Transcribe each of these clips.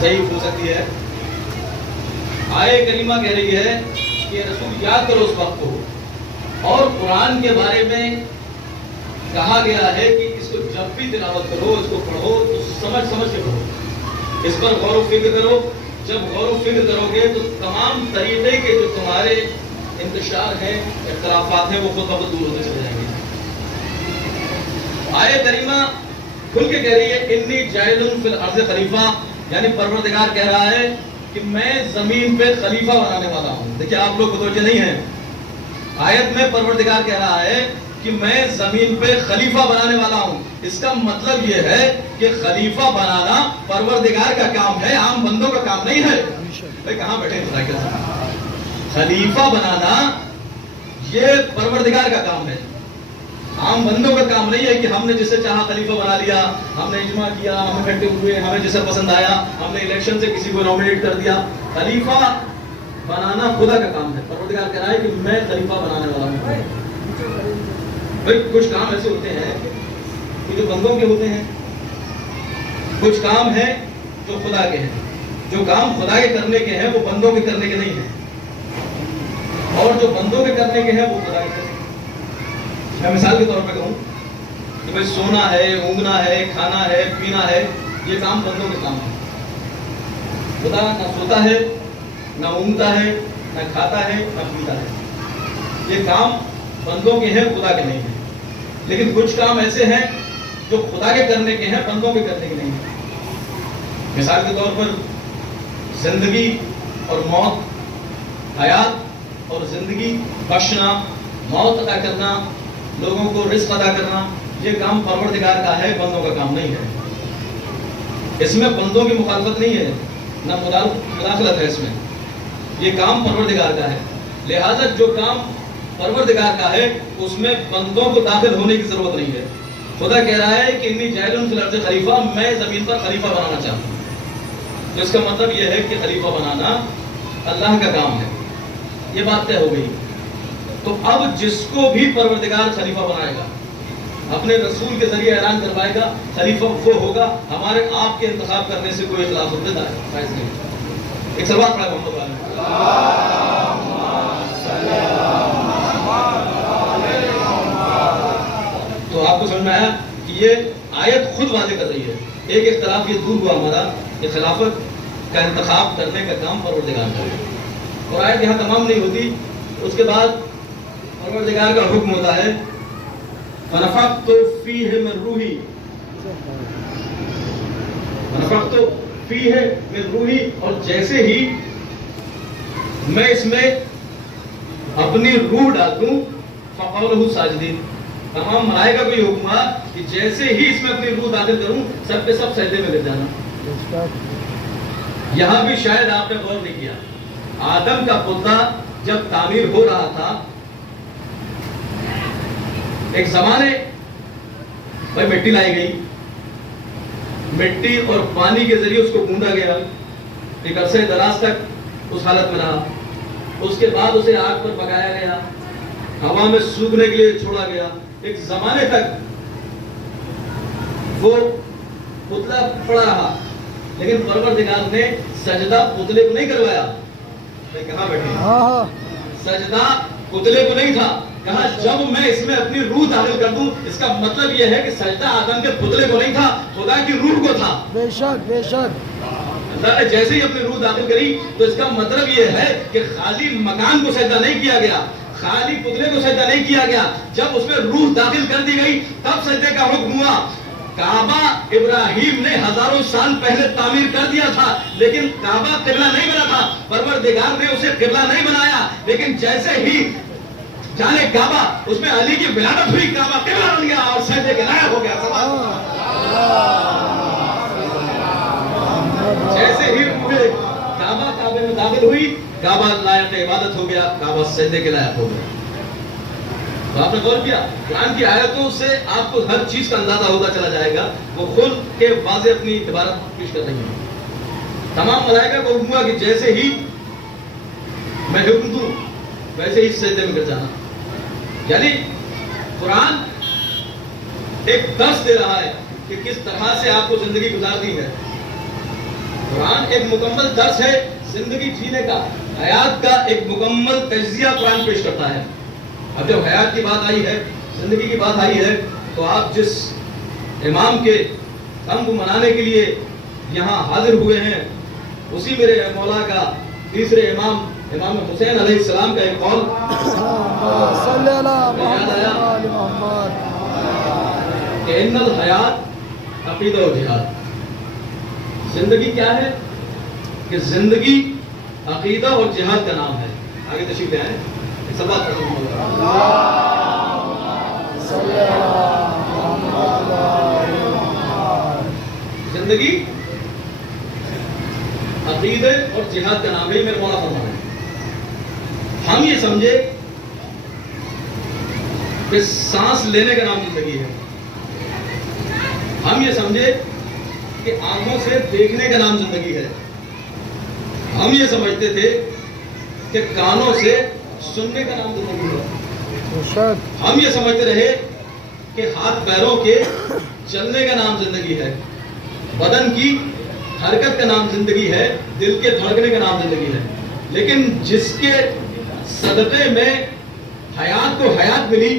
ضعیف ہو سکتی ہے. آیہ کریمہ کہہ رہی ہے کہ رسول یاد کرو اس وقت کو. اور قرآن کے بارے میں کہا گیا ہے کہ اس کو جب بھی تلاوت کرو، اس کو پڑھو تو سمجھ کے پڑھو، اس پر غور و فکر کرو. جب غور و فکر کرو گے تو تمام طریقے کے جو تمہارے انتشار ہیں، اختلافات ہیں، وہ خود بخود دور ہوتے چلے جائیں گے. آیہ کریمہ کھل کے کہہ رہی ہے انی جاعل فی الارض خلیفہ، یعنی پروردگار کہہ رہا ہے کہ میں زمین پہ خلیفہ بنانے والا ہوں. دیکھیں آپ لوگ متوجہ نہیں ہیں، آیت میں پروردگار کہہ رہا ہے کہ میں زمین پہ خلیفہ بنانے والا ہوں. اس کا مطلب یہ ہے کہ خلیفہ بنانا پروردگار کا کام ہے، عام بندوں کا کام نہیں ہے. بھائی کہاں بیٹھے ہیں؟ خلیفہ بنانا یہ پروردگار کا کام ہے، عام بندوں کا کام نہیں ہے کہ ہم نے جسے چاہا خلیفہ بنا لیا، ہم نے اجماع کیا، ہم اکٹھے ہوئے، ہمیں جسے پسند آیا ہم نے الیکشن سے کسی کو نامینیٹ کر دیا. خلیفہ بنانا خدا کا کام ہے. پروردگار کہہ رہا ہے کہ میں خلیفہ بنانے والا ہوں. بھائی کچھ کام ایسے ہوتے ہیں کہ جو بندوں کے ہوتے ہیں، کچھ کام ہیں جو خدا کے ہیں. جو کام خدا کے کرنے کے ہیں وہ بندوں کے کرنے کے نہیں ہیں، اور جو بندوں کے کرنے کے ہیں وہ خدا کے کرنے کے. میں مثال کے طور پہ کہوں کہ بھائی سونا ہے، اونگنا ہے، کھانا ہے، پینا ہے، یہ کام بندوں کے کام ہے. خدا نہ سوتا ہے، نہ اونگتا ہے، نہ کھاتا ہے، نہ پیتا ہے. یہ کام بندوں کے ہیں، خدا کے نہیں ہیں. لیکن کچھ کام ایسے ہیں جو خدا کے کرنے کے ہیں، بندوں کے کرنے کے نہیں ہیں. مثال کے طور پر زندگی اور موت، حیات اور زندگی، بخشنا، موت عطا کرنا، لوگوں کو رزق عطا کرنا، یہ کام پروردگار کا ہے، بندوں کا کام نہیں ہے. اس میں بندوں کی مخالفت نہیں ہے، نہ مداخلت ہے. اس میں یہ کام پروردگار کا ہے. لہذا جو کام پروردگار کا ہے اس میں بندوں کو داخل ہونے کی ضرورت نہیں ہے. خدا کہہ رہا ہے کہ انی جاعل فی الارض خلیفہ، میں زمین پر خلیفہ بنانا چاہتا ہوں. تو اس کا مطلب یہ ہے کہ خلیفہ بنانا اللہ کا کام ہے. یہ بات طے ہو گئی. تو اب جس کو بھی پروردگار خلیفہ بنائے گا، اپنے رسول کے ذریعے اعلان کروائے گا، خلیفہ وہ ہوگا. ہمارے آپ کے انتخاب کرنے سے کوئی اختلاف ہوتا ہے نہیں. ایک سوال پڑھا محمد والے. تو آپ کو سمجھ میں آیا کہ یہ آیت خود واضح کر رہی ہے. ایک اختلاف یہ دور ہوا ہمارا کہ خلافت کا انتخاب کرنے کا کام پروردگار کا ہے. اور آیت یہاں تمام نہیں ہوتی. اس کے بعد پروردگار کا حکم ہوتا ہے فَنَفَخْتُ فِيهِ مِن رُوحِي، فَنَفَخْتُ فِيهِ مِن رُوحِي، اور جیسے ہی میں اس میں اپنی روح ڈال دوں فَقَعُوا لَهُ سَاجِدِينَ، تمام ملائکہ کو یہ حکم ہوا کہ جیسے ہی اس میں اپنی روح داخل کروں سب کے سب سجدے میں گر جانا. یہاں بھی شاید آپ نے غور نہیں کیا. آدم کا پوتا جب تعمیر ہو رہا تھا، ایک زمانے بھائی مٹی لائی گئی، مٹی اور پانی کے ذریعے اس کو گوندا گیا، ایک عرصے دراز تک اس حالت میں رہا. اس کے بعد اسے آگ پر پکایا گیا، ہوا میں سوکھنے کے لیے چھوڑا گیا. ایک زمانے تک وہ پتلا پڑا رہا، لیکن پروردگار نے سجدہ پتلے کو نہیں کروایا. کہاں بیٹھے؟ سجدہ پتلے کو نہیں تھا. کہا جب میں اس میں اپنی روح داخل کر دوں، اس کا مطلب یہ ہے کہ سجدہ آدم کے پتلے کو نہیں تھا، خدا کی روح کو تھا. بے شک بے شک. اللہ نے جیسے ہی اپنی روح داخل کری تو اس کا مطلب یہ ہے کہ خالی مکان کو سجدہ نہیں کیا گیا، خالی پتلے کو سجدہ نہیں کیا گیا. جب اس میں روح داخل کر دی گئی تب سجدے کا حکم ہوا. کعبہ ابراہیم نے ہزاروں سال پہلے تعمیر کر دیا تھا، لیکن کعبہ قبلہ نہیں بنا تھا. پروردگار نے اسے قبلہ نہیں بنایا، لیکن جیسے ہی جانے کعبہ اس میں علی کی ولادت ہوئی، کعبہ قبلہ بن گیا اور سجدے کے لائق ہو گیا. جیسے ہی کعبہ کعبے میں داخل ہوئی، کعبہ لائق عبادت ہو گیا، کعبہ سجدے کے لائق ہو گیا. تو آپ نے غور کیا قرآن کی آیتوں سے آپ کو ہر چیز کا اندازہ ہوتا چلا جائے گا. وہ خود کے واضح اپنی عبارت پیش کر رہی ہیں. تمام ملائکہ کو حکم ہوا کہ جیسے ہی میں حکم دوں ویسے ہی سجدے میں گر جانا. یعنی قرآن ایک درس دے رہا ہے کہ کس طرح سے آپ کو زندگی گزارنی ہے. قرآن ایک مکمل درس ہے زندگی جینے کا، حیات کا ایک مکمل تجزیہ قرآن پیش کرتا ہے۔ اب جب حیات کی بات آئی ہے، زندگی کی بات آئی ہے، تو آپ جس امام کے غم کو منانے کے لیے یہاں حاضر ہوئے ہیں، اسی میرے مولا کا تیسرے امام امام حسین علیہ السلام کا ایک قول یاد آیا کہ ان الحیات عقیدہ و جہاد۔ زندگی کیا ہے؟ کہ زندگی عقیدہ اور جہاد کا نام ہے۔ آگے تشریف لے آئیں، ایک سب بات کرتا ہوں۔ زندگی عقیدے اور جہاد کا نام ہے، میرے مولا فرما رہے ہیں۔ ہم یہ سمجھے کہ سانس لینے کا نام زندگی ہے، ہم یہ سمجھے کہ آنکھوں سے دیکھنے کا نام زندگی ہے، ہم یہ سمجھتے تھے کہ کانوں سے سننے کا نام زندگی ہے، ہم یہ سمجھتے رہے کہ ہاتھ پیروں کے چلنے کا نام زندگی ہے، بدن کی حرکت کا نام زندگی ہے، دل کے دھڑکنے کا نام زندگی ہے۔ لیکن جس کے صدقے میں حیات کو حیات ملی،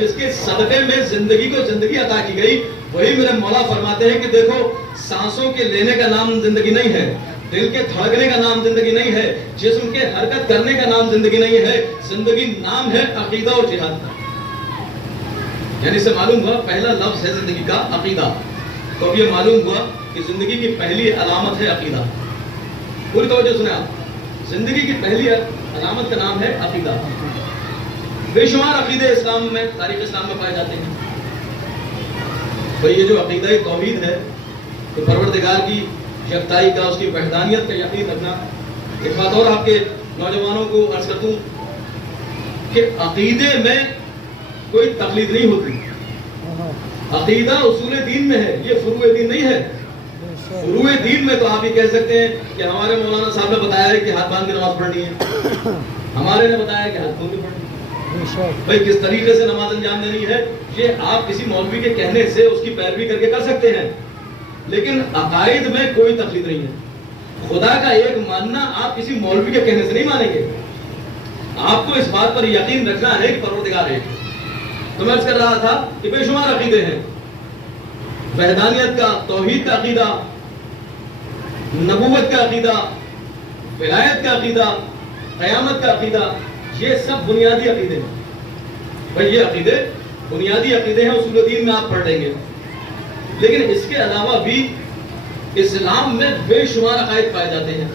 جس کے صدقے میں زندگی کو زندگی عطا کی گئی، وہی میرے مولا فرماتے ہیں کہ دیکھو سانسوں کے لینے کا نام زندگی نہیں ہے، دل کے دھڑکنے کا نام زندگی نہیں ہے، جسم کے حرکت کرنے کا نام زندگی نہیں ہے، زندگی نام ہے عقیدہ اور جہاد کا۔ یعنی سے معلوم ہوا پہلا لفظ ہے زندگی کا عقیدہ، تو اب یہ معلوم ہوا کہ زندگی کی پہلی علامت ہے عقیدہ۔ پوری توجہ سنیں آپ، زندگی کی پہلی علامت کا نام ہے عقیدہ۔ بے شمار عقیدے اسلام میں، تاریخ اسلام میں پائے جاتے ہیں۔ بھئی یہ جو عقیدہ توحید ہے، تو پروردگار کی یکتائی کا، اس کی وحدانیت کا یقین رکھنا۔ ایک بات اور آپ کے نوجوانوں کو عرض کرتا ہوں کہ عقیدے میں کوئی تقلید نہیں ہوتی، عقیدہ اصول دین میں ہے، یہ فروع دین نہیں ہے۔ فروع دین میں تو آپ یہ کہہ سکتے ہیں کہ ہمارے مولانا صاحب نے بتایا ہے کہ ہاتھ باندھ کے نماز پڑھنی ہے، ہمارے نے بتایا کہ ہاتھ دھو کے پڑھنی ہے۔ بھائی کس طریقے سے نماز انجام دینی ہے، یہ آپ کسی مولوی کے کہنے سے اس کی پیروی کر کے کر سکتے ہیں، لیکن عقائد میں کوئی تقلید نہیں ہے۔ خدا کا ایک ماننا آپ کسی مولوی کے کہنے سے نہیں مانیں گے، آپ کو اس بات پر یقین رکھنا ہے کہ پروردگار ہے۔ تو میں عرض کر رہا تھا کہ بے شمار عقیدے ہیں، وحدانیت کا، توحید کا عقیدہ، نبوت کا عقیدہ، ولایت کا عقیدہ، قیامت کا عقیدہ، یہ سب بنیادی عقیدے ہیں۔ بھئی یہ عقیدے بنیادی عقیدے ہیں، اصول دین میں آپ پڑھ لیں گے، لیکن اس کے علاوہ بھی اسلام میں بے شمار عقائد پائے جاتے ہیں۔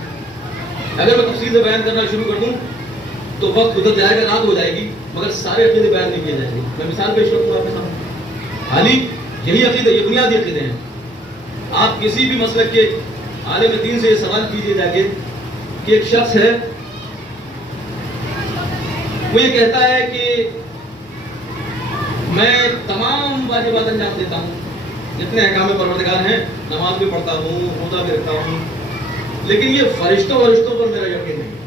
اگر میں تفصیل سے بیان کرنا شروع کر دوں تو وقت گزر جائے گا، رات ہو جائے گی، مگر سارے عقیدے بیان نہیں کیے جائیں گے۔ میں مثال پیش کرتا ہوں آپ کے سامنے، حالی یہی عقیدے، یہ بنیادی عقیدے ہیں۔ آپ کسی بھی مسلک کے عالم دین سے یہ سوال کیجئے جا کے کہ ایک شخص ہے، وہ یہ کہتا ہے کہ میں تمام واجبات انجام دیتا ہوں، جتنے احکام پروردگار ہیں، نماز بھی پڑھتا ہوں، روزہ بھی رکھتا ہوں، لیکن یہ فرشتوں پر میرا یقین نہیں۔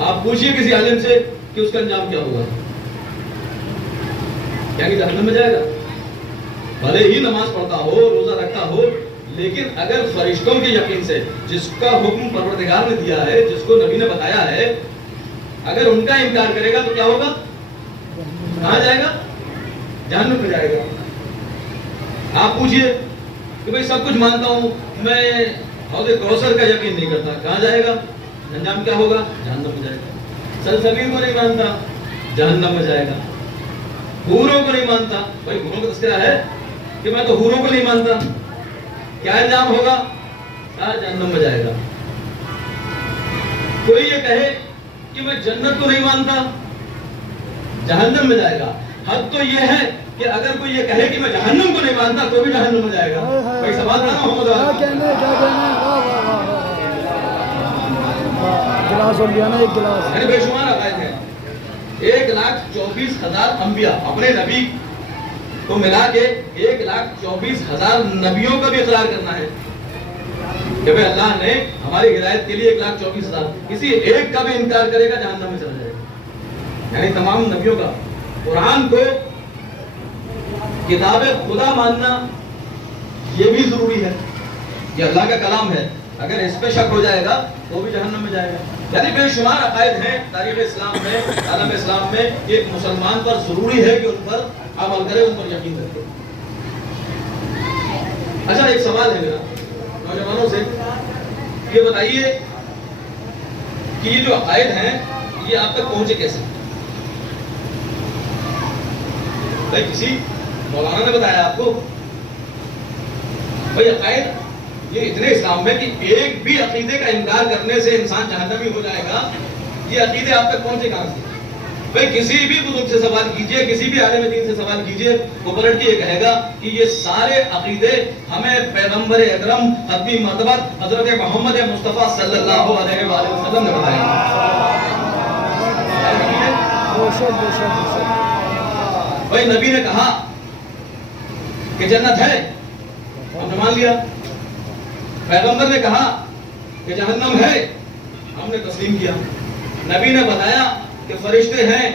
آپ پوچھئے کسی عالم سے کہ اس کا انجام کیا ہوگا، یعنی جہنم میں جائے گا۔ بھلے ہی نماز پڑھتا ہو، روزہ رکھتا ہو، لیکن اگر فرشتوں کے یقین سے، جس کا حکم پروردگار نے دیا ہے، جس کو نبی نے بتایا ہے، اگر ان کا انکار کرے گا تو کیا ہوگا؟ کہاں جائے گا؟ جہنم میں جائے گا۔ آپ پوچھئے کہ بھئی سب کچھ مانتا ہوں، میں حوض کوثر کا یقین نہیں کرتا، کہاں جائے گا؟ انجام کیا ہوگا؟ جہنم میں جائے گا۔ سلسبیل کو نہیں مانتا، جہنم میں جائے گا۔ حوروں کو نہیں مانتا، بھئی حوروں کا تذکرہ ہے کہ میں تو حوروں کو نہیں مانتا، کیا انجام ہوگا؟ جہنم میں جائے گا۔ کوئی یہ کہے کہ میں جنت کو نہیں مانتا، جہنم میں جائے گا۔ حد تو یہ ہے کہ اگر کوئی یہ کہے کہ میں جہنم کو نہیں مانتا تو بھی جہنم میں جائے گا۔ بھائی سوال تھا نا محمد یعنی بے شمار عقائد ہیں۔ 1,24,000 انبیاء، اپنے نبی کو ملا کے 1,24,000 نبیوں کا بھی اقرار کرنا ہے کہ بھئی اللہ نے ہماری ہدایت کے لیے 1,24,000، کسی ایک کا بھی انکار کرے گا جہنم میں چلا جائے گا۔ یعنی تمام نبیوں کا، قرآن کو کتاب خدا ماننا یہ بھی ضروری ہے، یہ اللہ کا کلام ہے، اگر اس پہ شک ہو جائے گا تو بھی جہنم میں جائے گا۔ یعنی بے شمار عقائد ہیں تاریخ اسلام میں، عالم اسلام میں، ایک مسلمان پر ضروری ہے کہ ان پر عمل کرے، ان پر یقین رکھے۔ اچھا ایک سوال ہے میرا نوجوانوں سے، یہ بتائیے کہ یہ جو عقائد ہیں یہ آپ تک پہنچے کیسے؟ بھائی کسی مولانا نے بتایا آپ کو؟ بھائی عقائد یہ اتنے اسلام میں کہ ایک بھی عقیدے کا انکار کرنے سے انسان جہنمی ہو جائے گا، یہ عقیدے آپ تک پہنچے کہاں سے؟ بھائی کسی بھی بزرگ سے سوال کیجئے، کسی بھی عالم دین سے سوال کیجئے، وہ پلٹ کے یہ کہے گا کہ یہ سارے عقیدے ہمیں پیغمبر اکرم ختمی مرتبہ حضرت محمد مصطفیٰ صلی اللہ علیہ وآلہ وسلم نے بتایا۔ بھائی نبی نے کہا کہ جنت ہے، ہم نے مان لیا۔ پیغمبر نے کہا کہ جہنم ہے، ہم نے تسلیم کیا۔ نبی نے بتایا کہ فرشتے ہیں،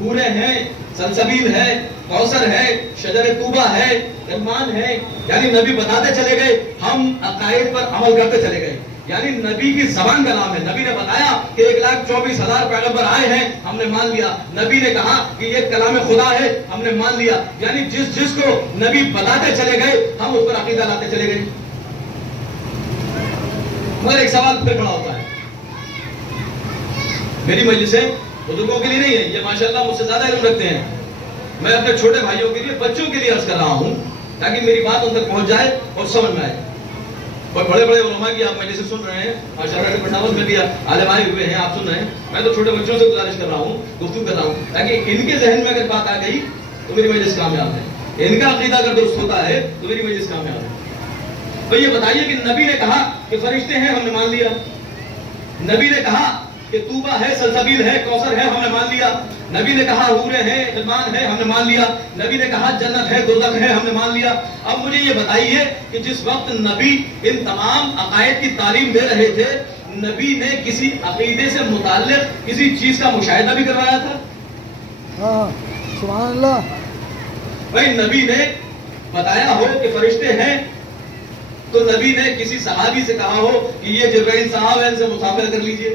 حوریں ہیں، سلسبیل ہے، کوثر ہے، شجر طوبہ ہے، رحمان ہے، یعنی نبی بتاتے چلے گئے، ہم عقائد پر عمل کرتے چلے گئے۔ یعنی نبی کی زبان کا نام ہے۔ نبی نے بتایا کہ 1,24,000 پیغمبر آئے ہیں، ہم نے مان لیا۔ نبی نے کہا کہ یہ کلام خدا ہے، ہم نے مان لیا۔ یعنی جس کو نبی بتاتے چلے گئے ہم اس پر عقیدہ لاتے چلے گئے۔ مگر ایک سوال پھر کھڑا ہوتا ہے، میری مجلسیں بزرگوں کے لیے نہیں ہے، یہ ماشاءاللہ مجھ سے زیادہ علم رکھتے ہیں، میں اپنے چھوٹے بھائیوں کے لیے، بچوں کے لیے عرض کر رہا ہوں تاکہ میری بات ان تک پہنچ جائے اور سمجھ میں آئے۔ اور بڑے بڑے علماء کی آپ مجلسیں سن رہے ہیں، ماشاءاللہ سے پٹناوس میں بھی عالم آئے ہوئے ہیں، آپ سن رہے ہیں، میں تو چھوٹے بچوں سے گزارش کر رہا ہوں، گفتگو کر رہا ہوں تاکہ ان کے ذہن میں اگر بات آ گئی تو میری مجلس کامیاب ہے، ان کا عقیدہ اگر درست ہوتا ہے تو میری مجلس کامیاب ہے۔ تو یہ بتائیے کہ نبی نے کہا کہ فرشتے ہیں، ہم نے مان لیا۔ نبی نے کہا کہ طوبہ ہے، سلسبیل ہے، کوثر ہے، ہم نے مان لیا۔ نبی نے کہا حوریں ہیں، غلمان ہیں، ہم نے مان لیا۔ نبی نے کہا جنت ہے، دوزخ ہے، ہم نے مان لیا۔ اب مجھے یہ بتائیے کہ جس وقت نبی ان تمام عقائد کی تعلیم دے رہے تھے، نبی نے کسی عقیدے سے متعلق کسی چیز کا مشاہدہ بھی کروایا تھا؟ ہاں سبحان اللہ۔ بھائی نبی نے بتایا ہو کہ فرشتے ہیں تو نبی نے کسی صحابی سے کہا ہو کہ یہ جبرائیل صاحب ہے، ان سے مصافحہ کر لیجئے؟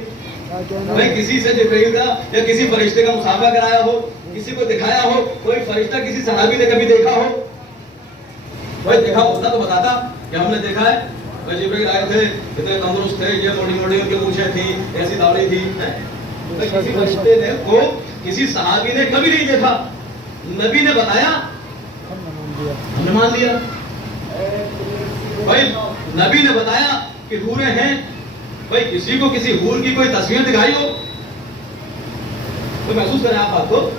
بھائی کسی سے جبرائیل کا یا کسی فرشتے کا مصافحہ کرایا ہو، کسی کو دکھایا ہو، کوئی فرشتہ کسی صحابی نے کبھی دیکھا ہو؟ کوئی دیکھا ہوتا تو بتاتا کہ ہم نے دیکھا ہے، بھائی جبرائیل آئے تھے، اتنے تندرست تھے، یہ موٹی موٹی ان کی مونچھیں تھیں، ایسی داڑھی تھی۔ کسی فرشتے نے کو کسی صحابی نے کبھی نہیں دیکھا، نبی نے بتایا، ہم نے مان لیا۔ بھائی نبی نے بتایا کہ حوریں ہیں، بھائی کسی کو کسی حور کی کوئی تصویر دکھائی ہو؟ کوئی محسوس کریں آپ بات کو،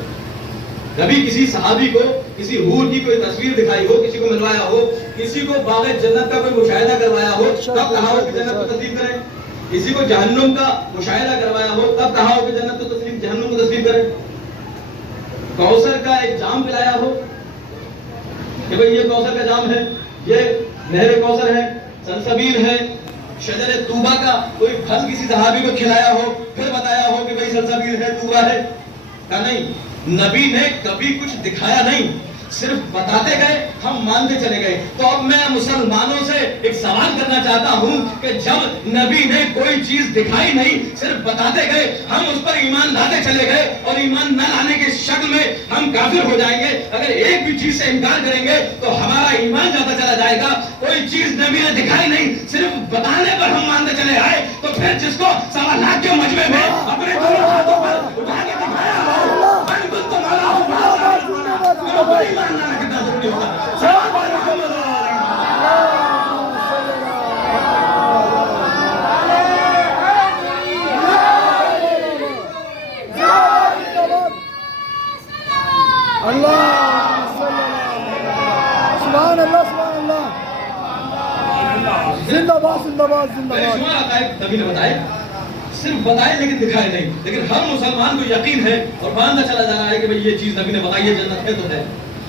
نبی کسی صحابی کو کسی حور کی کوئی تصویر دکھائی ہو، کسی کو ملوایا ہو، کسی کو باغ جنت کا کوئی مشاہدہ کروایا ہو، تب کہا ہو کہ جنت کو تسلیم کریں؟ کسی کو جہنم کا مشاہدہ کروایا ہو، تب کہا ہو کہ جنت کو تسلیم، جہنم کو تسلیم کریں؟ کوثر کا ایک جام پلایا ہو کہ بھئی یہ کوثر کا جام ہے، یہ نہر کوثر ہے، سلسبیل ہے، شجر طوبہ کا کوئی پھل کسی صحابی کو کھلایا ہو، پھر بتایا ہو کہ بھئی سلسبیل ہے، طوبہ ہے؟ کہا نہیں، نبی نے کبھی کچھ دکھایا نہیں، صرف بتاتے گئے، ہم مانتے چلے گئے۔ تو اب میں مسلمانوں سے ایک سوال کرنا چاہتا ہوں کہ جب نبی نے کوئی چیز دکھائی نہیں، صرف بتاتے گئے، ہم اس پر ایمان لاتے چلے گئے اور ایمان نہ لانے کے شکل میں ہم کافر ہو جائیں گے۔ اگر ایک بھی چیز سے انکار کریں گے تو ہمارا ایمان جاتا چلا جائے گا۔ کوئی چیز نبی نے دکھائی نہیں، صرف بتانے پر ہم مانتے چلے آئے، تو پھر جس کو سوالات کے مجمع میں اپنے دونوں ہاتھوں پر اٹھا کے دکھایا ایمان لانا کتنا ضروری ہوتا ہے۔ سبحان اللہ سبحان اللہ، زندہ باد زندہ باد زندہ باد۔ نبی نے بتائے، صرف بتائے لیکن دکھائے نہیں، لیکن ہر مسلمان کو یقین ہے اور مانتا چلا جا رہا ہے کہ بھئی یہ چیز نبی نے بتائی ہے، جنت ہے تو ہے۔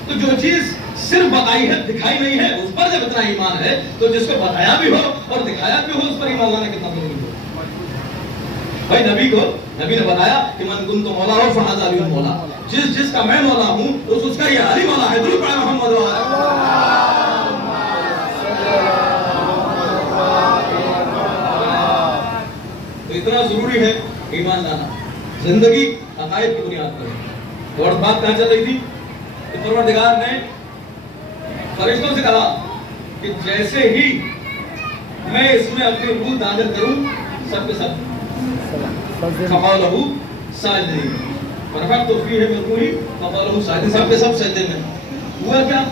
تو جو چیز صرف بتائی ہے دکھائی نہیں ہے، اس پر جب اتنا ایمان ہے تو جس کو بتایا بھی ہو اور دکھایا بھی ہو اس پر ایمان لانا کتنا ضروری ہو۔ بھائی نبی نے بتایا کہ من کنت مولا ہو فہذا علی مولا، جس کا میں مولا ہوں اس کا یہ علی مولا ہے۔ درود پڑھیں محمد و آلہ۔ کتنا ضروری ہے ایمان لانا زندگی عقائد کی بنیاد پر. اور بات کہاں چل رہی تھی کہ پروردگار نے فرشتوں سے کہا کہ جیسے ہی میں اس میں اپنی روح داخل کروں سب کے سب فقالہ ساجدین فرفقت فیہ من روحی فقالہ ساجدین سب کے سب سجدے میں. ہوا کیا؟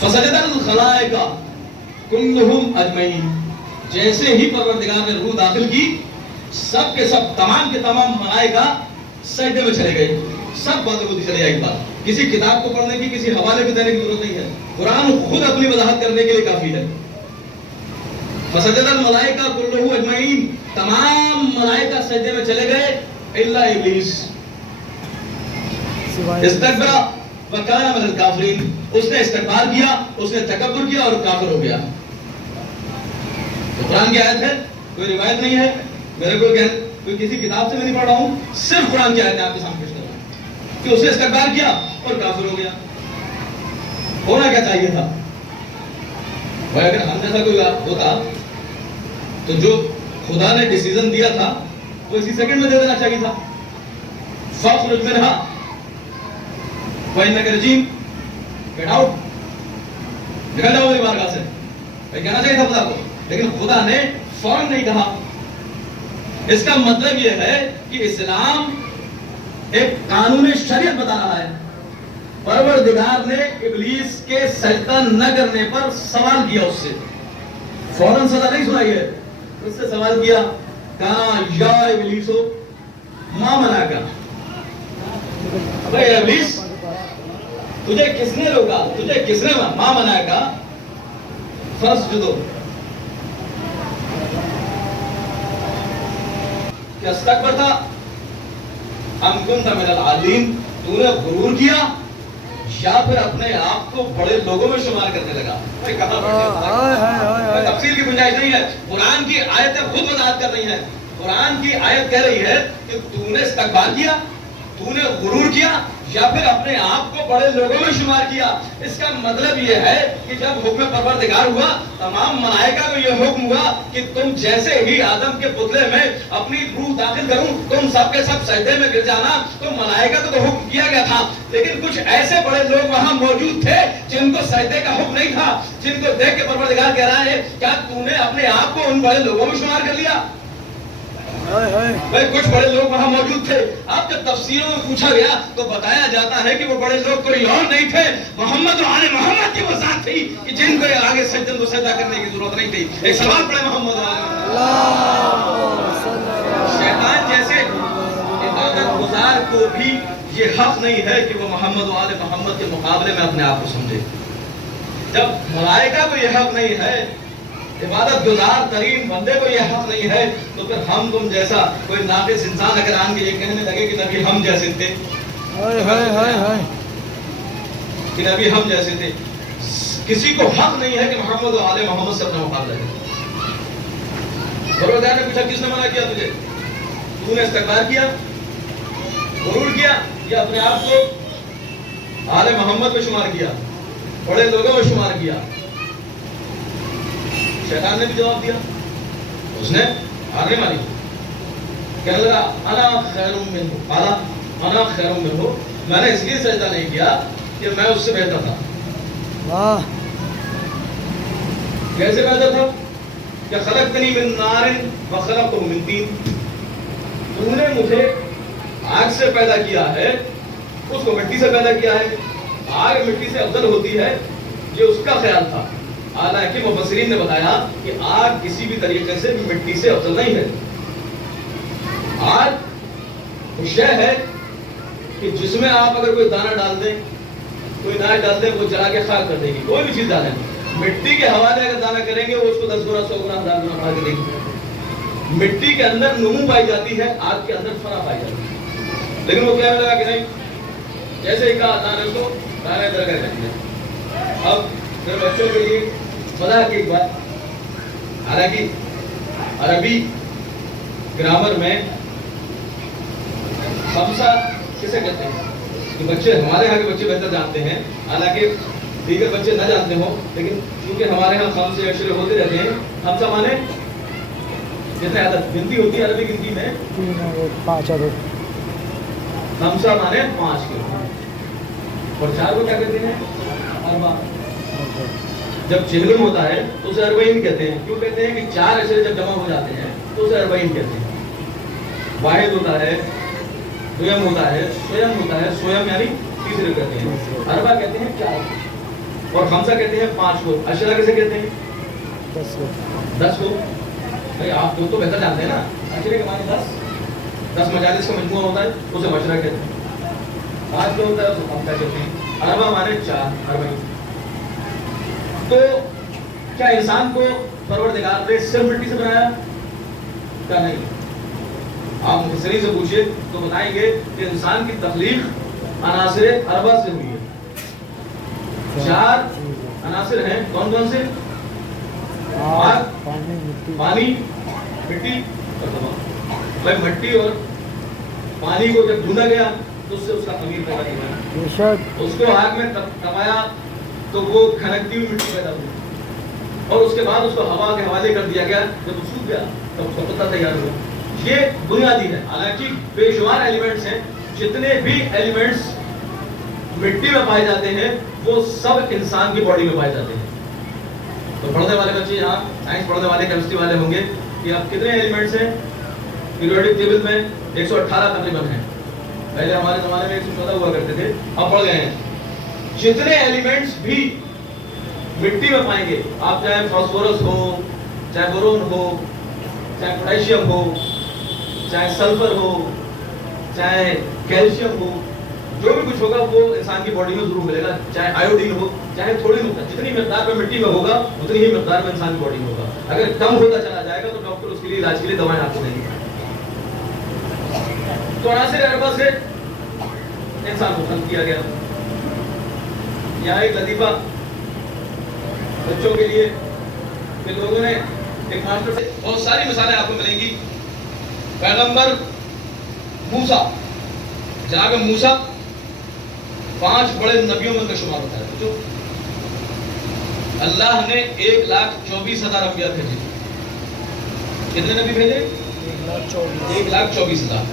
فسجد الخلائق کلہم اجمعین. جیسے ہی پروردگار نے روح داخل کی سب کے سب تمام کے تمام ملائکہ سجدے میں چلے گئے. سب باتوں کو چلے ایک بات. کسی کتاب کو پڑھنے کی کسی حوالے کو دینے کی ضرورت نہیں ہے. قرآن خود اپنی وضاحت کرنے کے لیے کافی ہے. فسجد الملائکہ کلہم اجمعین. تمام ملائکہ سجدے میں چلے گئے الا ابلیس استکبر وکان من الکافرین. اس نے استکبار کیا, اس نے تکبر کیا اور کافر ہو گیا. تو قرآن کی آیت ہے, کوئی روایت نہیں ہے, میرے کوئی کسی کتاب سے میں نہیں پڑھ رہا ہوں, صرف قرآن کی آیت آپ کے سامنے پیش کر رہا ہوں کہ اس نے استکبار کیا اور کافر ہو گیا. ہونا کیا چاہیے تھا؟ بھائی اگر ہم جیسا کوئی ہوتا تو جو خدا نے ڈیسیزن دیا تھا وہ اسی سیکنڈ میں دے دینا چاہیے تھا. فاخرج منہا فإنک رجیم. گیٹ آؤٹ, نکل جاؤ میری بارگاہ سے. کہنا چاہیے تھا خدا کو, لیکن خدا نے فوراً نہیں کہا. اس کا مطلب یہ ہے کہ اسلام ایک قانون شریعت بتا رہا ہے. پروردگار نے ابلیس کے سجدہ نہ کرنے پر سوال کیا, اس سے فوراً سزا نہیں سنائی ہے. اس سے سوال کیا, کہا یا ابلیسو ما منعک. اے ابلیس تجھے کس نے روکا, تجھے کس نے ما منعک فاسجدو. کیا استکبر تھا ام کنت من العالین. تو نے غرور کیا یا پھر اپنے آپ کو بڑے لوگوں میں شمار کرنے لگا. تفصیل کی گنجائش نہیں ہے. قرآن کی آیتیں خود وضاحت کر رہی ہیں. قرآن کی آیت کہہ رہی ہے کہ تو نے استکبار کیا, تو نے غرور کیا یا پھر اپنے آپ کو بڑے لوگوں میں شمار کیا. اس کا مطلب یہ ہے کہ جب حکم پروردگار ہوا, تمام ملائکہ کو یہ حکم ہوا کہ تم جیسے ہی آدم کے پتلے میں اپنی روح داخل کروں تم سب کے سب سجدے میں گر جانا. تو ملائکہ کو تو حکم کیا گیا تھا, لیکن کچھ ایسے بڑے لوگ وہاں موجود تھے جن کو سجدے کا حکم نہیں تھا, جن کو دیکھ کے پروردگار کہہ رہا ہے کیا تو نے اپنے آپ کو ان بڑے لوگوں میں شمار کر لیا؟ کچھ بڑے لوگ وہاں موجود تھے. اب جب تفسیروں میں پوچھا گیا تو بتایا جاتا ہے کہ وہ بڑے لوگ کوئی اور نہیں تھے, محمد و آل محمد کی وہ ذات تھی کہ جن کو آگے سجدہ کرنے کی ضرورت نہیں تھی. ایک سوال پڑے محمد و آل. شیطان جیسے عبادت گزار کو بھی یہ حق نہیں ہے کہ وہ محمد و آل محمد کے مقابلے میں اپنے آپ کو سمجھے. جب ملائکہ کو یہ حق نہیں ہے, عبادت گزار ترین بندے کو یہ حق نہیں ہے, تو پھر ہم تم جیسا کوئی ناقص انسان اگر آن کے یہ کہنے لگے کہ نبی ہم جیسے تھے, کہ نبی ہم جیسے تھے, کسی کو حق نہیں ہے کہ محمد و آل محمد سے اپنا مقابلہ ہے. پروردگار نے پوچھا کس نے منع کیا تجھے؟ تو نے استکبار کیا, غرور کیا یا اپنے آپ کو آل محمد میں شمار کیا, بڑے لوگوں میں شمار کیا؟ شیطان نے بھی جواب دیا, اس نے ہارنے والی کہنے لگا انا خیر منہ, قال انا خیر منہ. میں نے اس لیے سجدہ نہیں کیا کہ میں اس سے بہتر تھا. کیسے بہتر تھا؟ کہ خلقتنی من نار وخلقتہ من طین. تو نے مجھے آگ سے پیدا کیا ہے, اس کو مٹی سے پیدا کیا ہے. آگ مٹی سے افضل ہوتی ہے, یہ اس کا خیال تھا. حالانکہ مفسرین نے بتایا کہ آگ کسی بھی طریقے سے مٹی سے افضل نہیں ہے. آگ شے ہے کہ جس میں آپ اگر کوئی دانہ ڈال دیں, کوئی ناش ڈال دیں, وہ جلا کے خاک کر دے گی. کوئی بھی چیز ڈالیں, مٹی کے حوالے اگر دانہ کریں گے وہ اس کو 10 گنا 100 گنا 1000 گنا بڑھا کے دے گی. مٹی کے اندر نمو پائی جاتی ہے, آگ کے اندر فنا پائی جاتی ہے. لیکن وہ کہنے لگا کہ نہیں, جیسے ہی کہا دانے کو دانے در کر دیں گے. اب پھر بچوں کے لیے بتا کہ ایک بات, حالانکہ عربی گرامر میں خمسہ کسے کہتے ہیں کہ بچے ہمارے ہاں کے بچے بہتر جانتے ہیں, حالانکہ دیگر بچے نہ جانتے ہوں, لیکن کیونکہ ہمارے ہاں خمسے اشرے ہوتے رہتے ہیں. خمسہ مانے کتنے عدد گنتی ہوتی ہے عربی گنتی میں؟ 3 اور 5 عدد. خمسہ مانے 5 کے، اور 4 کو کیا کہتے ہیں؟ اربع. جب چہلم ہوتا ہے تو اسے اربعین کہتے ہیں. کیوں کہتے ہیں کہ 4 اشرے جب جمع ہو جاتے ہیں تو اسے اربعین کہتے ہیں. واحد ہوتا ہے، دویم ہوتا ہے، سویم ہوتا ہے. سویم یعنی تیسرے کہتے ہیں. اربع کہتے ہیں 4 اور خمسہ کہتے ہیں 5 کو. اشرا کیسے کہتے ہیں؟ 10 کو. بھائی آپ تو بہتر جانتے ہیں نا، اشرے کے معنی 10 مجالس کا مجموعہ ہوتا ہے اسے مشرہ کہتے ہیں. 5 جو ہوتا ہے اسے خمسہ کہتے ہیں. اربع مانے 4 اربعین. تو کیا انسان کو پروردگار نے صرف مٹی سے بنایا؟ کیا نہیں. آپ مفسرین سے پوچھئے تو بتائیں گے کہ انسان کی تخلیق عناصر اربع سے ہوئی ہے. 4 عناصر ہیں. کون کون سے؟ پانی، مٹی اور ہوا. بھائی مٹی اور پانی کو جب ڈھونڈا گیا تو اس سے اس کا خمیر پیدا کیا. اس کو آگ میں تپایا تو وہ کھنکتی ہوئی مٹی پیدا ہوئی، اور اس کے بعد اس کو ہوا کے حوالے کر دیا گیا. جب وہ سوکھ گیا تب اس کا پتہ تیار ہوا. یہ بنیادی ہے. حالانکہ بے شمار ایلیمنٹس ہیں. جتنے بھی ایلیمنٹس مٹی میں پائے جاتے ہیں وہ سب انسان کی باڈی میں پائے جاتے ہیں. تو پڑھنے والے بچے یہاں سائنس پڑھنے والے کیمسٹری والے ہوں گے کہ اب کتنے ایلیمنٹس ہیں پیریوڈک ٹیبل میں؟ 118 تقریباً ہیں. پہلے ہمارے زمانے میں 114 ہوا کرتے تھے، اب بڑھ گئے ہیں. جتنے ایلیمنٹس بھی مٹی میں پائیں گے آپ، چاہے فاسفورس ہو، چاہے بورون ہو، چاہے پوٹیشیم ہو، چاہے سلفر ہو، چاہے کیلشیم ہو، جو بھی کچھ ہوگا وہ انسان کی باڈی میں ضرور ملے گا. چاہے آیوڈین ہو، چاہے تھوڑی مقدار، جتنی مقدار میں مٹی میں ہوگا اتنی ہی مقدار میں انسان کی باڈی میں ہوگا. اگر کم ہوتا چلا جائے گا تو ڈاکٹر اس کے لیے علاج کے لیے دوائیں آپ کو دیں گے. تو عناصر اربع سے انسان کو خلق کیا گیا. یہاں ایک لطیفہ بچوں کے لیے کہ لوگوں نے ایک ماسٹر سے بہت ساری مثالیں آپ کو ملیں گی. پیغمبر موسیٰ، جناب موسیٰ 5 بڑے نبیوں میں شمار ہوتا ہے. جو اللہ نے 1,24,000 انبیاء بھیجے. کتنے نبی بھیجے؟ 1,24,000.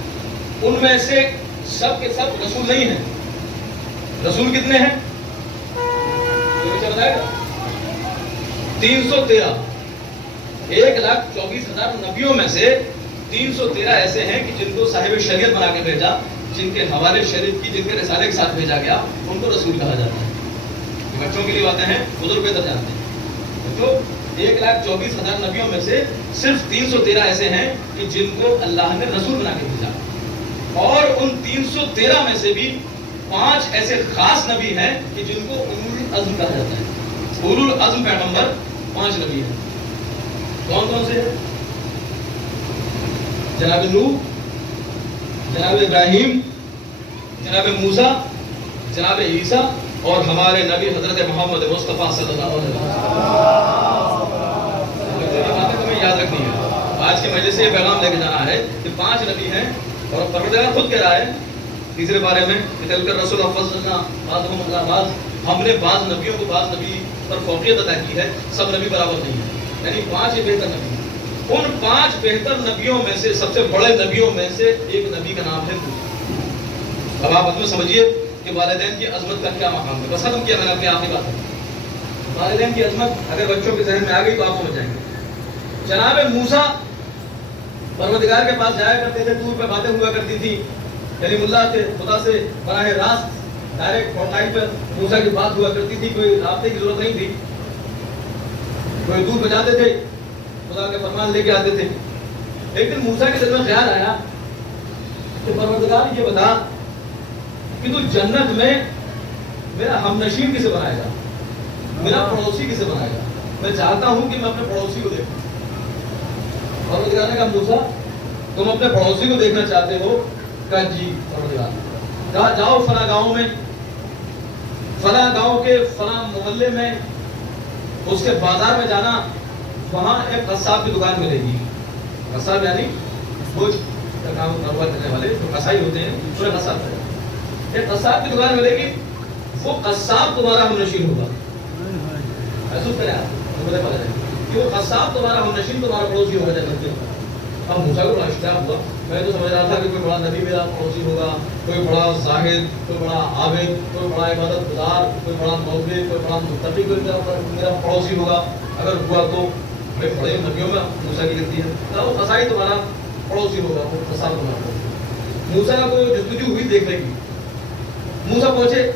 ان میں سے سب کے سب رسول نہیں ہیں. رسول کتنے ہیں؟ 313. 1,24,000 نبیوں میں سے 313 ایسے ہیں کہ جن کو صاحب شریعت بنا کے بھیجا، جن کے حوالے شریعت کی، جن کے رسالے کے ساتھ بھیجا گیا، ان کو رسول کہا جاتا ہے. بچوں کے لیے باتیں ہیں، بزرگ بہتر جانتے ہیں. تو 1,24,000 نبیوں میں سے صرف 313 ایسے ہیں کہ جن کو اللہ نے رسول بنا کے بھیجا. اور ان 313 میں سے بھی 5 ایسے خاص نبی ہیں کہ جن کو اولو العزم کہا جاتا ہے. اولو العزم پیغمبر 5 نبی ہیں. کون کون سے ہیں؟ جناب نوح، جناب ابراہیم، جناب موسیٰ، جناب عیسیٰ اور ہمارے نبی حضرت محمد مصطفیٰ صلی اللہ علیہ وسلم. یہ باتیں تمہیں یاد رکھنی ہے. آج کے مجلس سے یہ پیغام لے کے جانا ہے کہ 5 نبی ہیں. اور پروردگار خود کہہ رہا ہے تیسرے بارے میں کہ تلک الرسل فضلنا بعضهم علی بعض، ہم نے بعض نبیوں کو بعض نبی پر فوقیت عطا کی ہے. سب نبی برابر نہیں ہیں. یعنی 5 بہتر نبی. ان 5 بہتر نبیوں میں سے سب سے بڑے نبیوں میں سے ایک نبی کا نام ہے موسیٰ. اب آپ عظمت سمجھیے کہ والدین کی عظمت کا کیا مقام ہے. بس ختم کیا میں نے اپنی آخری بات. والدین کی عظمت اگر بچوں کے ذہن میں آ گئی تو آپ سمجھ جائیں گے. جناب موسیٰ پروردگار کے پاس جایا کرتے تھے، طور پہ باتیں ہوا کرتی تھی. کلیم اللہ تھے، خدا سے براہ راست ڈائریکٹ کانٹیکٹ پر موسیٰ کی بات ہوا کرتی تھی. کوئی رابطے کی ضرورت نہیں تھی. کوئی دور پہ جاتے تھے، خدا کے فرمان لے کے آتے تھے. لیکن موسیٰ کے دل میں خیال آیا کہ پروردگار یہ بتا کہ تو جنت میں میرا ہم نشین کسے بنائے گا، میرا پڑوسی کسے بنائے گا. میں چاہتا ہوں کہ میں اپنے پڑوسی کو دیکھوں. پروردگار نے کہا موسیٰ تم اپنے پڑوسی کو دیکھنا چاہتے ہو؟ کہا جی پروردگار. جاؤ فلاں گاؤں میں، فلاں گاؤں کے فلاں محلے میں، اس کے بازار میں جانا، وہاں ایک قصاب کی دکان ملے گی. قصاب یعنی گوشت کا کام کاروبار کرنے والے جو قصائی ہوتے ہیں انہیں قصاب ہے. ایک قصاب کی دکان ملے گی، وہ قصاب تمہارا ہم نشین ہوگا. محسوس کریں آپ کہ وہ قصاب تمہارا ہم نشین، تمہارا پڑوسی ہوگا جنت میں. اب موسیٰ کو بڑا اشتیاق ہوا. میں تو سمجھ رہا تھا کہ کوئی بڑا نبی میرا پڑوسی ہوگا, کوئی بڑا زاہد, کوئی بڑا عابد, کوئی بڑا عبادت گزار, کوئی بڑا مولوی, کوئی بڑا متقی, کوئی میرا پڑوسی ہوگا. اگر ہوا تو بھائی بڑے نبیوں میں موسیٰ کی گرتی ہے, وہ قصائی تمہارا پڑوسی ہوگا, وہ قصاب تمہارا. موسیٰ کو جستجو ہوئی دیکھنے کی. موسیٰ پہنچے,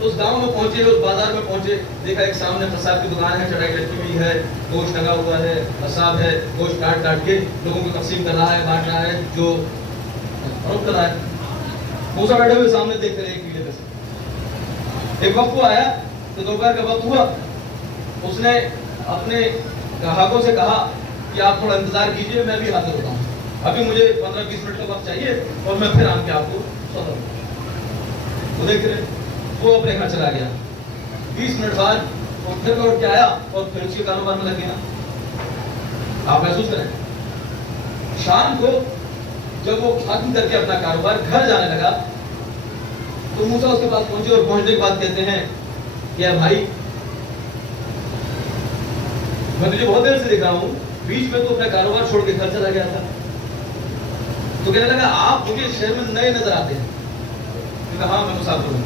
اس گاؤں میں پہنچے, اس بازار میں پہنچے, دیکھا ایک سامنے قصاب کی دکان ہے, چٹائی لٹکی ہوئی ہے, گوشت ٹنگا ہوا ہے, قصاب ہے, گوشت کاٹ کاٹ کے لوگوں کو تقسیم کر رہا ہے, بانٹ رہا ہے, جو فروخت کر رہا ہے. موسیٰ بیٹھے ہوئے سامنے دیکھتے رہے ایک پیلے سے. ایک وقت وہ آیا تو دوپہر کا وقت ہوا, اس نے اپنے گاہکوں سے کہا کہ آپ تھوڑا انتظار کیجئے, میں بھی حاضر ہوتا ہوں, ابھی مجھے 15-20 منٹ کا وقت چاہیے اور میں پھر آ کے آپ کو سودا دوں. وہ دیکھ رہے, وہ اپنے گھر چلا گیا. 20 منٹ بعد وہ پھر لوٹ کے آیا اور پھر اس کے کاروبار میں لگ گیا. آپ محسوس کریں, شام کو جب وہ ختم کر کے اپنا کاروبار گھر جانے لگا تو موسیٰ اس کے پاس پہنچے, اور پہنچنے کے بعد کہتے ہیں کہ بھائی میں تجھے بہت دیر سے دیکھ رہا ہوں, بیچ میں تو اپنا کاروبار چھوڑ کے گھر چلا گیا تھا. تو کہنے لگا آپ مجھے شہر میں نئے نظر آتے ہیں. ہاں میں مسافر ہوں,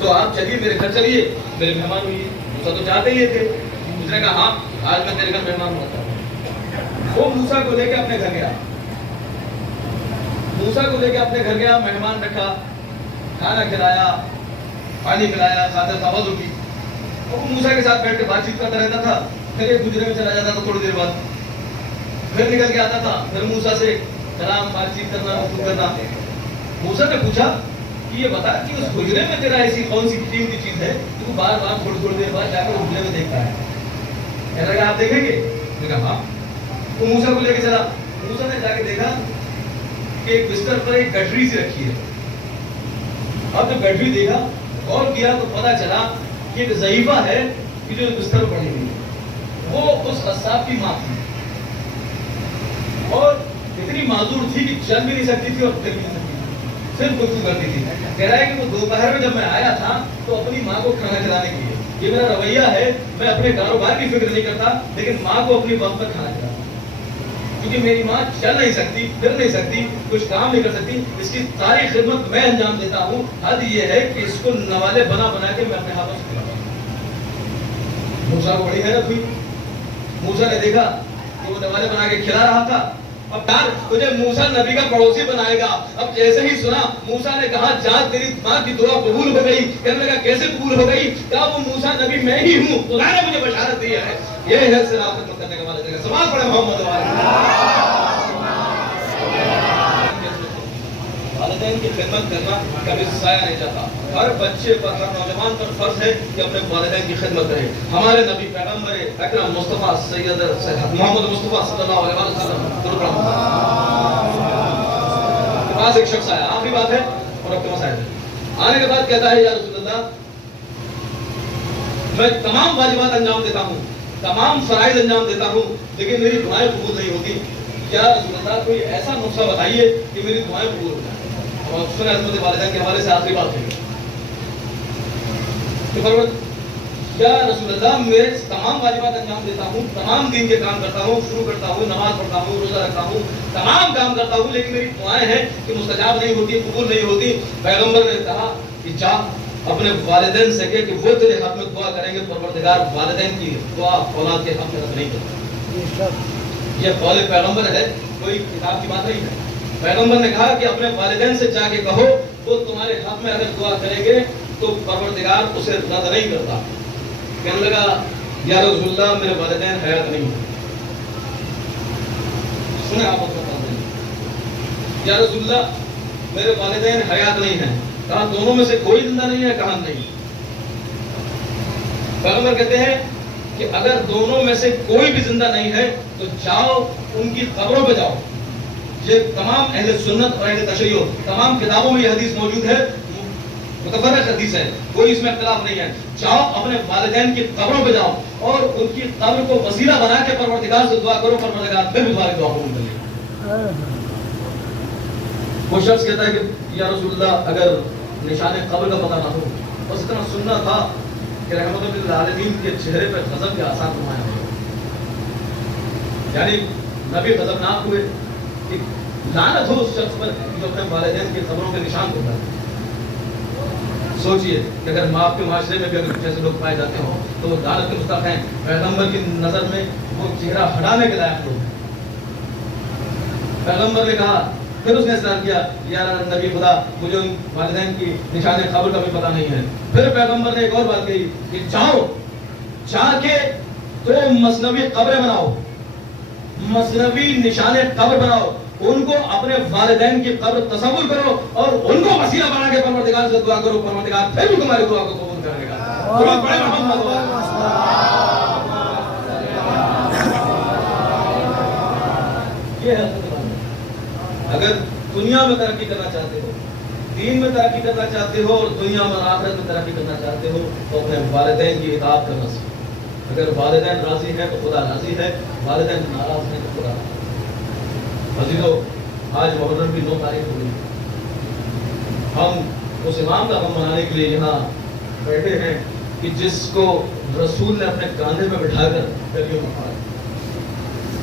تو آپ چلیے میرے گھر چلیے, میرے مہمان ہوئیے. موسیٰ تو چاہتے ہی تھے. اس نے کہا ہاں آج میں تیرے گھر مہمان ہوتا ہوں. وہ موسیٰ کو لے کے اپنے گھر گیا. موسیٰ کو لے کے اپنے گھر گیا, مہمان رکھا, کھانا کھلایا, پانی پلایا, خاطر توازو کی. اور وہ موسیٰ کے ساتھ بیٹھ کے بات چیت کرتا رہتا تھا. پھر ایک گجرے میں چلا جاتا تھا, تھوڑی دیر بعد پھر نکل کے آتا تھا, پھر موسیٰ سے کلام بات چیت کرنا, گفتگو کرنا. موسیٰ نے پوچھا کہ یہ بتا کہ اس حجرے میں تیرا ایسی کون سی قیمتی چیز ہے کہ وہ بار بار تھوڑی دیر بعد جا کر حجرے میں دیکھتا ہے. کہنے لگا آپ دیکھیں گے؟ میں کہا ہاں. وہ موسیٰ کو لے کے چلا. موسیٰ نے جا کے دیکھا کہ ایک بستر پر ایک گٹری سی رکھی ہے. اب جب گٹری دیکھا, غور کیا تو پتا چلا کہ ایک ضعیفہ ہے کہ جو بستر پر پڑی ہوئی ہے. وہ اس قصاب کی ماں تھی اور اتنی معذور تھی کہ چل بھی نہیں سکتی تھی اور پھر بھی نہیں سکتی تھی, صرف گفتگو کرتی تھی. کہہ رہا ہے کہ وہ دوپہر میں جب میں آیا تھا تو اپنی ماں کو کھانا کھلانے کے لیے, یہ میرا رویہ ہے, میں اپنے کاروبار کی فکر نہیں کرتا لیکن ماں کو اپنی وقت پر کھانا کھلاتا, کیونکہ میری ماں چل نہیں سکتی, پھر نہیں سکتی, کچھ کام نہیں کر سکتی. اس کی ساری خدمت میں انجام دیتا ہوں. حد یہ ہے کہ اس کو نوالے بنا بنا کے میں اپنے ہاتھوں سے کھلاتا ہوں. موسیٰ کو بڑی حیرت ہوئی. موسیٰ نے دیکھا کہ وہ نوالے بنا کے کھلا رہا تھا. اب یار تجھے موسیٰ نبی کا پڑوسی بنائے گا. اب جیسے ہی سنا, موسیٰ نے کہا جا تیری ماں کی دعا قبول ہو گئی. کہنے لگا کیسے قبول ہو گئی؟ کہا وہ موسیٰ نبی میں ہی ہوں, خدا نے مجھے بشارت دی ہے. یہ ہے صراط خدمت کرنے کا والا جگہ. سماج پڑھے محمد والدین کی خدمت کرنا کبھی ضائع نہیں جاتا. ہر بچے پر, ہر نوجوان پر فرض ہے کہ اپنے والدین کی خدمت کرے. ہمارے نبی پیغمبر اکرم مصطفیٰ سید محمد مصطفیٰ صلی اللہ علیہ وسلم کے پاس ایک شخص آیا. آخری بات ہے اور اب کے مسائل. آنے کے بعد کہتا ہے یا رسول اللہ, میں تمام واجبات انجام دیتا ہوں, تمام فرائض انجام دیتا ہوں, لیکن میری دعائیں قبول نہیں ہوتی. یا رسول اللہ کوئی ایسا نسخہ بتائیے کہ میری دعائیں قبول ہو جائیں. اور سنیں عظمت والدین کے حوالے سے آخری بات ہے کہ یا رسول اللہ میں تمام واجبات انجام دیتا ہوں, تمام دین کے کام کرتا ہوں, شروع کرتا ہوں, نماز پڑھتا ہوں, روزہ رکھتا ہوں, تمام کام کرتا ہوں, لیکن میری دعائیں ہیں کہ مستجاب نہیں ہوتی, قبول نہیں ہوتی. پیغمبر نے کہا کہ جا اپنے والدین سے کہ وہ تیرے حق میں دعا کریں گے. پروردگار والدین کی دعا اولاد کے حق میں رد نہیں کرتا. یہ قول پیغمبر ہے, کوئی کتاب کی بات نہیں ہے. پیغمبر نے کہا کہ اپنے والدین سے جا کے کہو وہ تمہارے حق میں اگر دعا کریں گے تو پروردگار اسے رد نہیں کرتا. کہنے لگا یا رسول اللہ میرے والدین حیات نہیں ہیں. سنیں آپ یا رسول اللہ میرے والدین حیات نہیں ہیں. کہا دونوں میں سے کوئی زندہ نہیں ہے؟ کہا نہیں. پیغمبر کہتے ہیں کہ اگر دونوں میں سے کوئی بھی زندہ نہیں ہے تو جاؤ ان کی قبروں پہ جاؤ. یہ تمام اہل سنت اور اہل تشیع تمام کتابوں میں یہ حدیث موجود ہے, متفرق حدیث ہے, کوئی اس میں اختلاف نہیں ہے. جاؤ اپنے والدین کی قبروں پہ جاؤ اور ان کی قبر کو وسیلہ بنا کے پروردگار سے دعا کرو, پروردگار پھر بھی تمہاری دعا قبول کر لے گا. وہ شخص کہتا ہے کہ یا رسول اللہ اگر نشان قبر کا پتہ نہ ہو, بس اتنا سننا تھا کہ رحمت للعالمین کے چہرے پر غضب کے آثار نمایاں ہو. یعنی نبی خطرناک ہوئے کہ لعنت ہو اس شخص پر جو اپنے والدین کی قبروں کے نشان کو ہے۔ سوچئے کہ اگر آپ کے معاشرے میں بھی اگر کچھ ایسے لوگ پائے جاتے ہوں تو وہ لعنت کے مستحق ہیں، پیغمبر کی نظر میں وہ چہرہ ہٹانے کے لائق لوگ ہیں۔ پیغمبر نے کہا، پھر اس نے اصرار کیا، یا نبی خدا مجھے ان والدین کی نشان قبر کا بھی پتہ نہیں ہے۔ پھر پیغمبر نے ایک اور بات کہی کہ جاؤ جا کے تو مثنوی قبریں بناؤ، مثنوی نشان قبر بناؤ، ان کو اپنے والدین کی قبر تصور کرو اور ان کو وسیلہ بنا کے پروردگار سے دعا کرو، پروردگار پھر بھی تمہاری دعا کو قبول کرے گا۔ درود پڑھیں محمد یہ ہے اگر دنیا میں ترقی کرنا چاہتے ہو، دین میں ترقی کرنا چاہتے ہو اور دنیا میں آخرت میں ترقی کرنا چاہتے ہو تو اپنے والدین کی اطاعت کرنا سیکھو۔ اگر والدین راضی ہیں تو خدا راضی ہے، والدین ناراض ہیں تو خدا راضی ہے۔ عزیزو، آج محرم کی 9 تاریخ ہوئی، ہم اس امام کا غم منانے کے لیے یہاں بیٹھے ہیں کہ جس کو رسول نے اپنے کاندھے پہ بٹھا کر کلیوں میں پھاڑا۔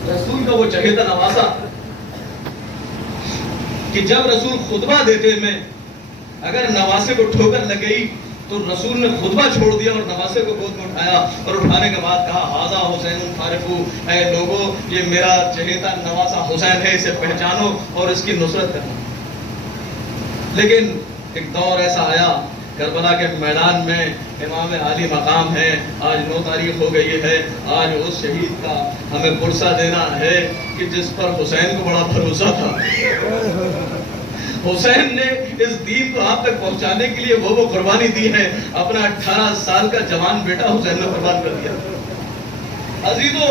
رسول کا وہ چہیتا نواسا کہ جب رسول خطبہ دیتے میں اگر نواسے کو ٹھوکر لگ گئی تو رسول نے خطبہ چھوڑ دیا اور نواسے کو گود میں اٹھایا اور اٹھانے کے بعد کہا، ھذا حسین فارقو، اے لوگو یہ میرا چہیتا نواسا حسین ہے، اسے پہچانو اور اس کی نصرت کرنا۔ لیکن ایک دور ایسا آیا، کربلا کے میدان میں امام عالی مقام ہے، آج 9 تاریخ ہو گئی ہے، آج اس شہید کا ہمیں پرسہ دینا ہے کہ جس پر حسین کو بڑا بھروسہ تھا۔ حسین نے اس دین کو آپ تک پہنچانے کے لیے وہ قربانی دی ہے، اپنا 18 سال کا جوان بیٹا حسین نے قربان کر دیا۔ عزیزو،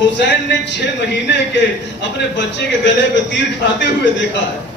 حسین نے 6 مہینے کے اپنے بچے کے گلے پہ تیر کھاتے ہوئے دیکھا ہے۔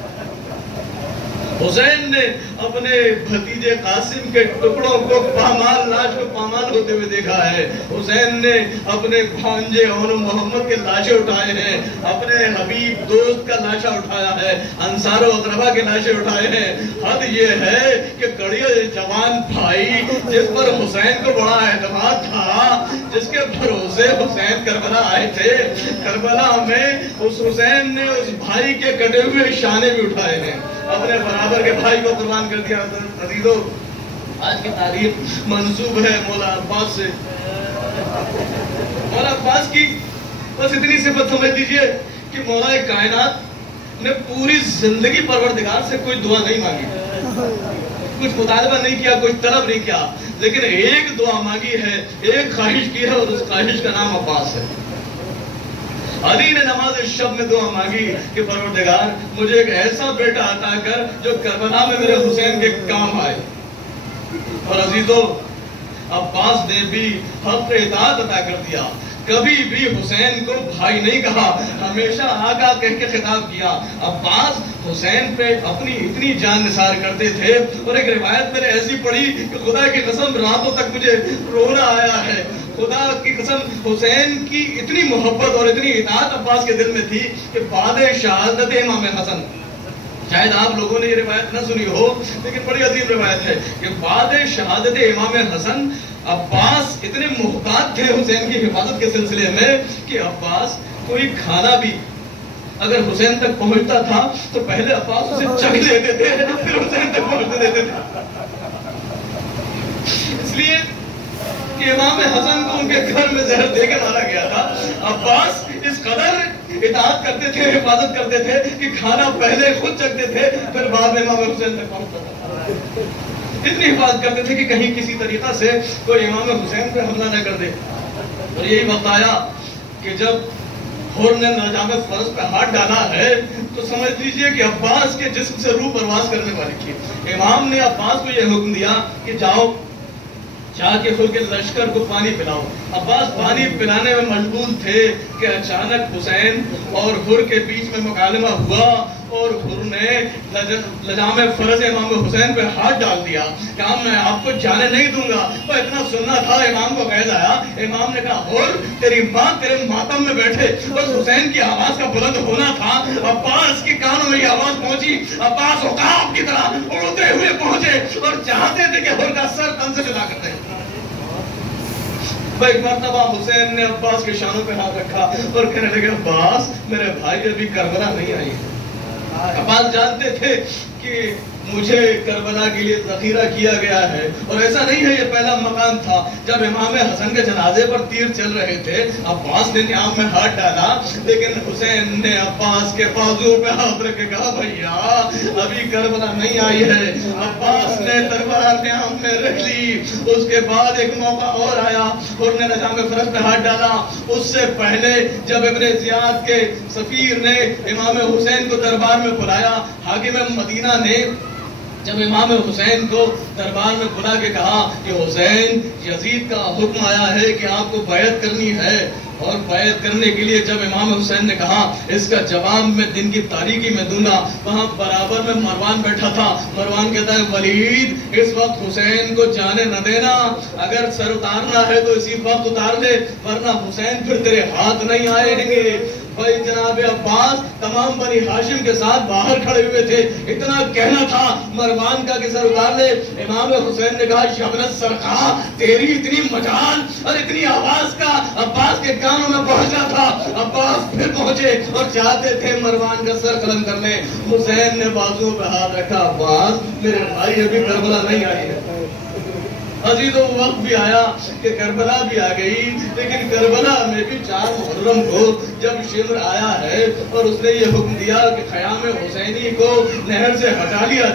حسین نے اپنے بھتیجے قاسم کے ٹکڑوں کو پامال، لاش کو پامال ہوتے ہوئے دیکھا ہے۔ حسین نے اپنے بھانجے اون محمد کے لاشیں اٹھائے ہیں، اپنے حبیب دوست کا لاشا اٹھایا ہے، انصار و اقربا کے لاشیں اٹھائے ہیں۔ حد یہ ہے کہ کڑیے جوان بھائی جس پر حسین کو بڑا اعتماد تھا، جس کے بھروسے حسین کربلا آئے تھے، کربلا میں اس حسین نے اس بھائی کے کٹے ہوئے شانے بھی اٹھائے ہیں، اپنے برابر کے بھائی کو قربان کر دیا۔ عزیزو، آج کی تاریخ منسوب ہے مولا عباس سے۔ مولا عباس کی بس اتنی صفت سمجھ لیجئے کہ مولا کائنات نے پوری زندگی پروردگار سے کوئی دعا نہیں مانگی، کچھ مطالبہ نہیں کیا، کچھ طلب نہیں کیا، لیکن ایک دعا مانگی ہے، ایک خواہش کی ہے اور اس خواہش کا نام عباس ہے۔ علی نے نماز شب میں دعا مانگی کہ پروردگار مجھے ایک ایسا بیٹا عطا کر جو کربلا میں میرے حسین کے کام آئے۔ اور عزیزو، عباس نے بھی حق اطاعت عطا کر دیا، کبھی بھی حسین کو بھائی نہیں کہا، ہمیشہ آقا کہہ کے خطاب کیا۔ عباس حسین پہ اپنی اتنی جان نثار کرتے تھے، اور ایک روایت میں نے ایسی پڑھی کہ خدا کی قسم راتوں تک مجھے رونا آیا ہے۔ خدا کی قسم حسین کی اتنی محبت اور اتنی اطاعت عباس کے دل میں تھی کہ بعد شہادت امام حسن، شاید آپ لوگوں نے یہ روایت نہ سنی ہو لیکن بڑی عظیم روایت ہے کہ بعد شہادت امام حسن عباس اتنے محتاط تھے حسین کی حفاظت کے سلسلے میں کہ عباس کوئی کھانا بھی اگر حسین تک پہنچتا تھا تو پہلے عباس اسے چکھ لیتے تھے پھر حسین تک پہنچتے دیتے تھے، اس لیے کہ امام حسن کو ان کے گھر میں زہر دے کے مارا گیا تھا۔ عباس اس قدر اطاعت کرتے تھے، حفاظت کرتے تھے کہ کھانا پہلے خود چکھتے تھے پھر بعد میں امام حسین تک پہنچتا تھا۔ اتنی حفاظت کرتے تھے کہ کہیں کسی طریقہ سے کوئی امام حسین پہ حملہ نہ کر دے۔ اور یہی وقت آیا کہ جب ہور نے نجام فرض پہ ہاتھ ڈالا ہے تو سمجھ لیجئے کہ عباس کے جسم سے روح پرواز کرنے والی تھی۔ امام نے عباس کو یہ حکم دیا کہ جاؤ جا کے خود کے لشکر کو پانی پلاؤ۔ عباس پانی پلانے میں مشغول تھے کہ اچانک حسین اور ہر کے بیچ میں مکالمہ ہوا اور ہر نے لجام فرض امام حسین پہ ہاتھ ڈال دیا کہ میں آپ کو جانے نہیں دوں گا۔ وہ اتنا سننا تھا، امام کو قید آیا، امام نے کہا ہر تیری ماں تیرے ماتم میں بیٹھے، بس حسین کی آواز کا بلند ہونا تھا۔ عباس کے کانوں میں یہ آواز پہنچی، عباس عقاب کی طرح اڑتے ہوئے پہنچے اور چاہتے تھے کہ ہر کا سر تن سے جدا کر دیں۔ ایک مرتبہ حسین نے عباس کے شانوں پہ ہاتھ رکھا اور کہنے لگے عباس میرے بھائی ابھی کربلا نہیں آئی ہے۔ عباس جانتے تھے کہ مجھے کربلا کے لیے ذخیرہ کیا گیا ہے، اور ایسا نہیں ہے یہ پہلا مقام تھا۔ جب امام حسن کے جنازے پر تیر چل رہے تھے عباس نے نیام میں ہاتھ ڈالا، لیکن حسین نے عباس کے بازو پہ ہاتھ رکھ کے کہا بھیا ابھی کربلا نہیں آئی ہے۔ عباس نے تلوار نیام میں رکھ لی۔ اس کے بعد ایک موقع اور آیا اور نے نظام فرش پہ ہاتھ ڈالا۔ اس سے پہلے جب ابن زیاد کے سفیر نے امام حسین کو دربار میں بلایا، حاکم مدینہ نے جب امام حسین کو دربار میں بلا کے کہا کہ حسین یزید کا حکم آیا ہے کہ آپ کو بیعت کرنی ہے، اور بیعت کرنے کے لیے جب امام حسین نے کہا اس کا جواب میں دن کی تاریکی میں دوں گا، وہاں برابر میں مروان بیٹھا تھا۔ مروان کہتا ہے ولید اس وقت حسین کو جانے نہ دینا، اگر سر اتارنا ہے تو اسی وقت اتار دے، ورنہ حسین پھر تیرے ہاتھ نہیں آئیں گے۔ بھائی جناب عباس تمام بنی ہاشم کے ساتھ باہر کھڑے ہوئے تھے، اتنا کہنا تھا مروان کا کہ سر اتار لے۔ امام حسین نے کہا شبنت سرخا تیری اتنی مجال اور اتنی آواز کا عباس کے کانوں میں پہنچا تھا۔ عباس پھر پہنچے اور چاہتے تھے مروان کا سر قلم کرنے، حسین نے بازو پہ ہاتھ رکھا، عباس میرے بھائی ابھی کربلا نہیں آئی ہے۔ عزیزو وقت بھی آیا کہ کربلا بھی آ گئی، لیکن کربلا میں بھی 4 محرم کو جب شمر آیا ہے اور اس نے یہ حکم دیا کہ خیام حسینی کو نہر سے ہٹا لیا